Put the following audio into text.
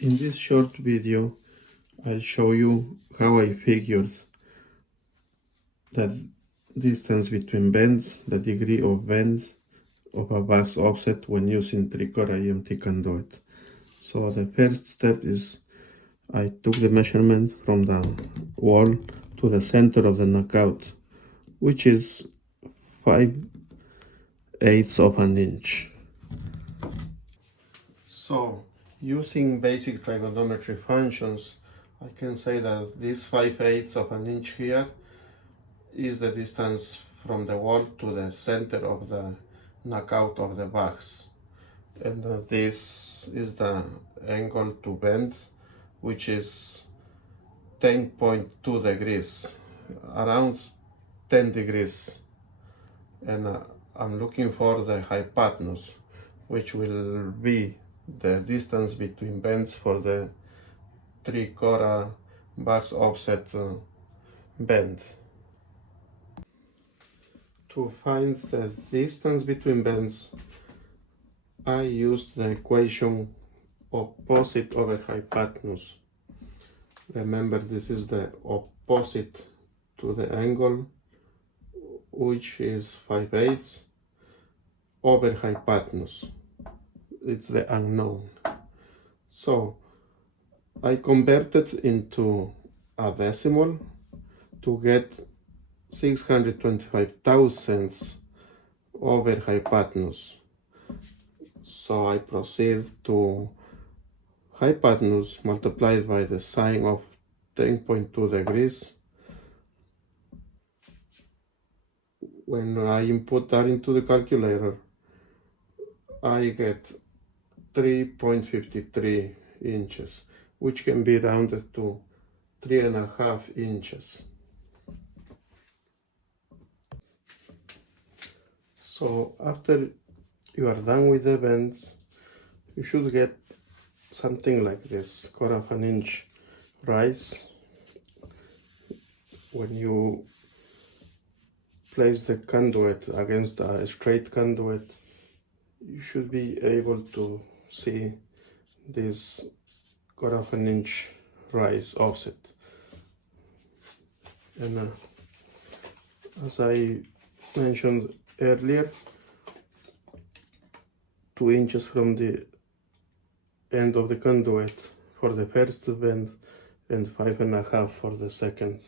In this short video, I'll show you how I figured the distance between bends, the degree of bend of a box offset when using 3-core IMT conduit. So the first step is I took the measurement from the wall to the center of the knockout, which is 5/8 of an inch. So using basic trigonometry functions, I can say that this 5/8 of an inch here is the distance from the wall to the center of the knockout of the box. And this is the angle to bend, which is 10.2 degrees, around 10 degrees. And I'm looking for the hypotenuse, which will be the distance between bends for the 3-core box offset bend. To find the distance between bends, I used the equation opposite over hypotenuse. Remember, this is the opposite to the angle, which is 5/8 over hypotenuse. It's the unknown. So I converted into a decimal to get 625 thousandths over hypotenuse. So I proceed to hypotenuse multiplied by the sine of 10.2 degrees. When I input that into the calculator, I get 3.53 inches, which can be rounded to 3.5 inches. So after you are done with the bends, you should get something like this, 1/4 inch rise. When you place the conduit against a straight conduit, you should be able to see this 1/4 inch rise offset. And as I mentioned earlier, 2 inches from the end of the conduit for the first bend and 5.5 for the second.